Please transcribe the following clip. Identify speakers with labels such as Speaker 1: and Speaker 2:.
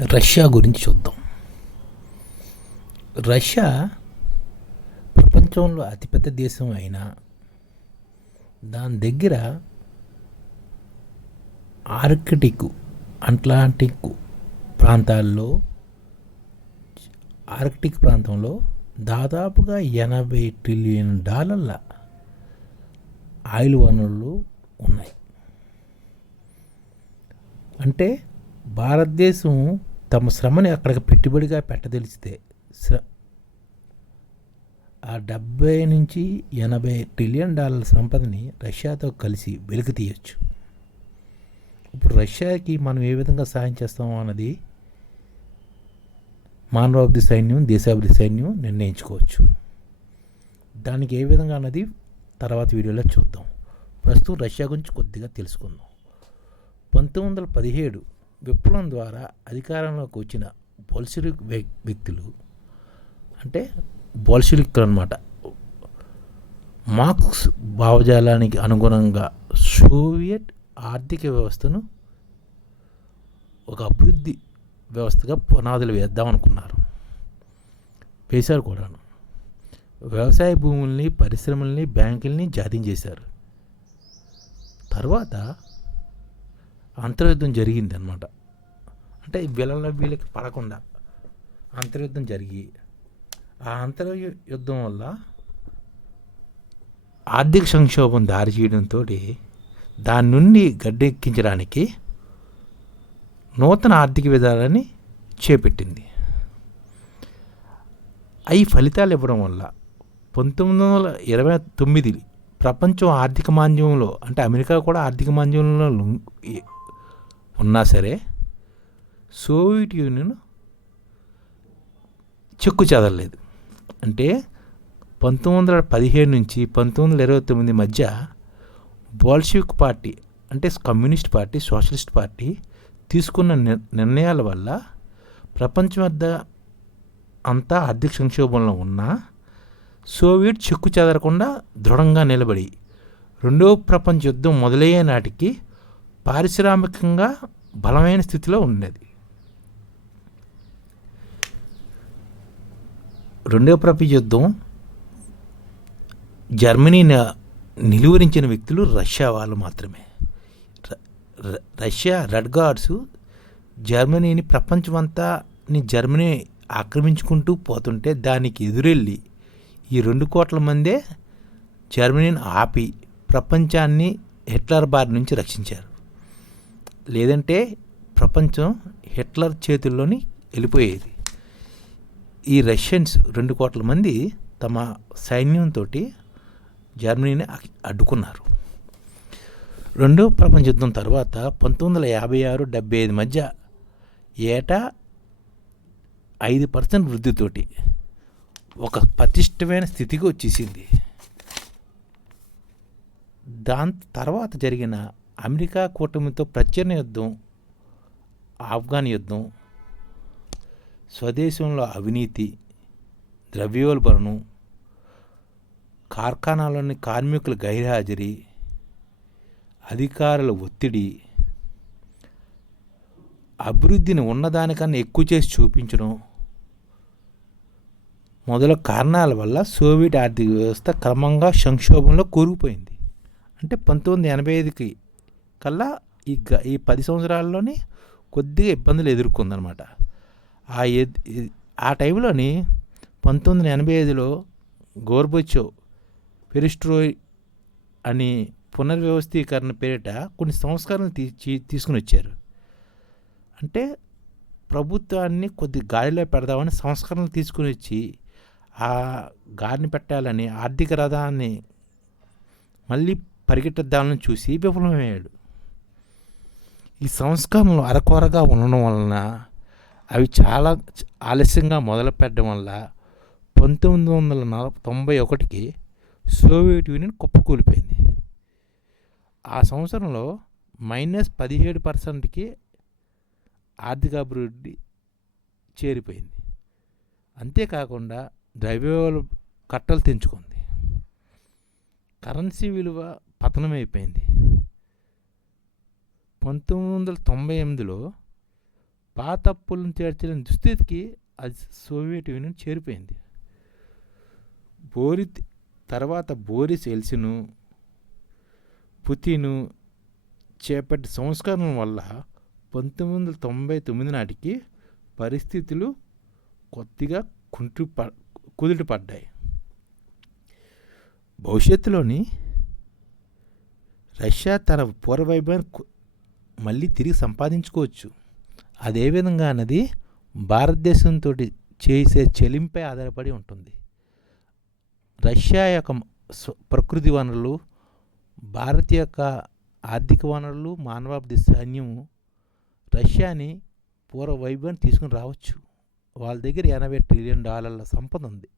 Speaker 1: Russia గురించి చూద్దాం. Russia ప్రపంచంలో అతిపెద్ద దేశం అయినా దాని దగ్గర ఆర్కిటిక్ అట్లాంటిక్ ప్రాంతాల్లో ఆర్కిటిక్ ప్రాంతంలో దాదాపుగా ఎనభై ట్రిలియన్ డాలర్ల ఆయిల్ వనరులు ఉన్నాయి. అంటే భారతదేశం తమ శ్రమని అక్కడికి పెట్టుబడిగా పెట్టదలిస్తే శ్ర ఆ డెబ్బై నుంచి ఎనభై ట్రిలియన్ డాలర్ల సంపదని రష్యాతో కలిసి వెలికి తీయచ్చు. ఇప్పుడు రష్యాకి మనం ఏ విధంగా సహాయం చేస్తామో అన్నది మానవాభివృద్ధి సైన్యం దేశాభివృద్ధి సైన్యం నిర్ణయించుకోవచ్చు. దానికి ఏ విధంగా అన్నది తర్వాత వీడియోలో చూద్దాం. ప్రస్తుతం రష్యా గురించి కొద్దిగా తెలుసుకుందాం. పంతొమ్మిది వందల పదిహేడు విప్లవం ద్వారా అధికారంలోకి వచ్చిన బోల్షివిక్ వ్యక్తులు అంటే బోల్షివిక్లు అనమాట మార్క్స్ భావజాలానికి అనుగుణంగా సోవియట్ ఆర్థిక వ్యవస్థను ఒక అభివృద్ధి వ్యవస్థగా పునాదులు వేద్దామనుకున్నారు. వేశారు కూడాను. వ్యవసాయ భూముల్ని పరిశ్రమల్ని బ్యాంకుల్ని జాతీయం చేశారు. తర్వాత అంతర్యుద్ధం జరిగింది అనమాట అంటే వీళ్ళ వీళ్ళకి పడకుండా అంతర్యుద్ధం జరిగి ఆ అంతర్యుద్ధం వల్ల ఆర్థిక సంక్షోభం దారి చేయడంతో దాని నుండి గడ్డెక్కించడానికి నూతన ఆర్థిక విధానాన్ని చేపట్టింది. అవి ఫలితాలు ఇవ్వడం వల్ల పంతొమ్మిది వందల ఇరవై తొమ్మిది ప్రపంచం ఆర్థిక మాంద్యంలో అంటే అమెరికా కూడా ఆర్థిక మాంద్యంలో ఉన్నా సరే సోవియట్ యూనియన్ చెక్కు చెదరలేదు. అంటే పంతొమ్మిది వందల పదిహేడు నుంచి పంతొమ్మిది వందల ఇరవై తొమ్మిది మధ్య బోల్షివిక్ పార్టీ అంటే కమ్యూనిస్ట్ పార్టీ సోషలిస్ట్ పార్టీ తీసుకున్న నిర్ణయాల వల్ల ప్రపంచం వద్ద అంతా ఆర్థిక సంక్షోభంలో ఉన్న సోవియట్ చెక్కు చెదరకుండా దృఢంగా నిలబడి రెండవ ప్రపంచ యుద్ధం మొదలయ్యే నాటికి పారిశ్రామికంగా బలమైన స్థితిలో ఉండేది రెండవ ప్రపంచ యుద్ధం జర్మనీని నిలువరించిన వ్యక్తులు రష్యా వాళ్ళు మాత్రమే. రష్యా రెడ్ గార్డ్స్ జర్మనీని ప్రపంచమంతా జర్మనీ ఆక్రమించుకుంటూ పోతుంటే దానికి ఎదురెళ్ళి ఈ రెండు కోట్ల మందే జర్మనీని ఆపి ప్రపంచాన్ని హిట్లర్ బారి నుంచి రక్షించారు. లేదంటే ప్రపంచం హిట్లర్ చేతుల్లోని వెళ్ళిపోయేది. ఈ రష్యన్స్ రెండు కోట్ల మంది తమ సైన్యంతో జర్మనీని అడ్డుకున్నారు. రెండో ప్రపంచ యుద్ధం తర్వాత పంతొమ్మిది వందల యాభై ఆరు డెబ్బై ఐదు మధ్య ఏటా ఐదు పర్సెంట్ వృద్ధితోటి ఒక పటిష్టమైన స్థితికి వచ్చేసింది. దాని తర్వాత జరిగిన అమెరికా కూటమితో ప్రచురణ యుద్ధం ఆఫ్ఘన్ యుద్ధం స్వదేశంలో అవినీతి ద్రవ్యోల్బణం కార్ఖానాలోని కార్మికుల గైర్హాజరీ అధికారుల ఒత్తిడి అభివృద్ధిని ఉన్నదానికన్నా ఎక్కువ చేసి చూపించడం మొదల కారణాల వల్ల సోవియట్ ఆర్థిక వ్యవస్థ క్రమంగా సంక్షోభంలో కూరుకుపోయింది. అంటే పంతొమ్మిది ఎనభై ఐదుకి కల్లా ఈ ఈ పది సంవత్సరాల్లోనే కొద్దిగా ఇబ్బందులు ఎదుర్కొందనమాట ఆ ఆ టైంలోని పంతొమ్మిది వందల ఎనభై ఐదులో గోర్బొచ్చో పెరిస్ట్రోయ్ అని పునర్వ్యవస్థీకరణ పేరిట కొన్ని సంస్కరణలు తీ తీసుకుని వచ్చారు. అంటే ప్రభుత్వాన్ని కొద్ది గాలిలో పెడదామని సంస్కరణలు తీసుకుని వచ్చి ఆ గాడిని పెట్టాలని ఆర్థిక రథాన్ని మళ్ళీ పరిగెట్టద్దామని చూసి విఫలమయ్యాడు. ఈ సంస్కరణలు అరకొరగా ఉండడం వలన అవి చాలా ఆలస్యంగా మొదలు పెట్టడం వల్ల పంతొమ్మిది వందల నలభై తొంభై ఒకటికి సోవియట్ యూనియన్ కుప్పకూలిపోయింది. ఆ సంవత్సరంలో మైనస్ పదిహేడు పర్సెంట్కి ఆర్థికాభివృద్ధి చేరిపోయింది. అంతేకాకుండా ద్రవ్యోలు కట్టలు తెంచుకుంది. కరెన్సీ విలువ పతనమైపోయింది. పంతొమ్మిది వందల తొంభై ఎనిమిదిలో పాత అప్పులను తీర్చలేని దుస్థితికి అది సోవియట్ యూనియన్ చేరిపోయింది. బోరి తర్వాత బోరిస్ ఎల్సిను పుతిను చేపట్టి సంస్కరణల వల్ల పంతొమ్మిది వందల తొంభై తొమ్మిది నాటికి పరిస్థితులు కొద్దిగా కుంటు ప కుదుట పడ్డాయి. భవిష్యత్తులోని రష్యా తన పూర్వవైభవాన్ని మళ్ళీ తిరిగి సంపాదించుకోవచ్చు. అదేవిధంగా అన్నది భారతదేశంతో చేసే చెలింపై ఆధారపడి ఉంటుంది. రష్యా యొక్క ప్రకృతి వనరులు భారత్ యొక్క ఆర్థిక వనరులు మానవాభివృద్ధి సైన్యము రష్యాని పూర్వ వైభవాన్ని తీసుకుని రావచ్చు. వాళ్ళ దగ్గర ఎనభై ట్రిలియన్ డాలర్ల సంపద ఉంది.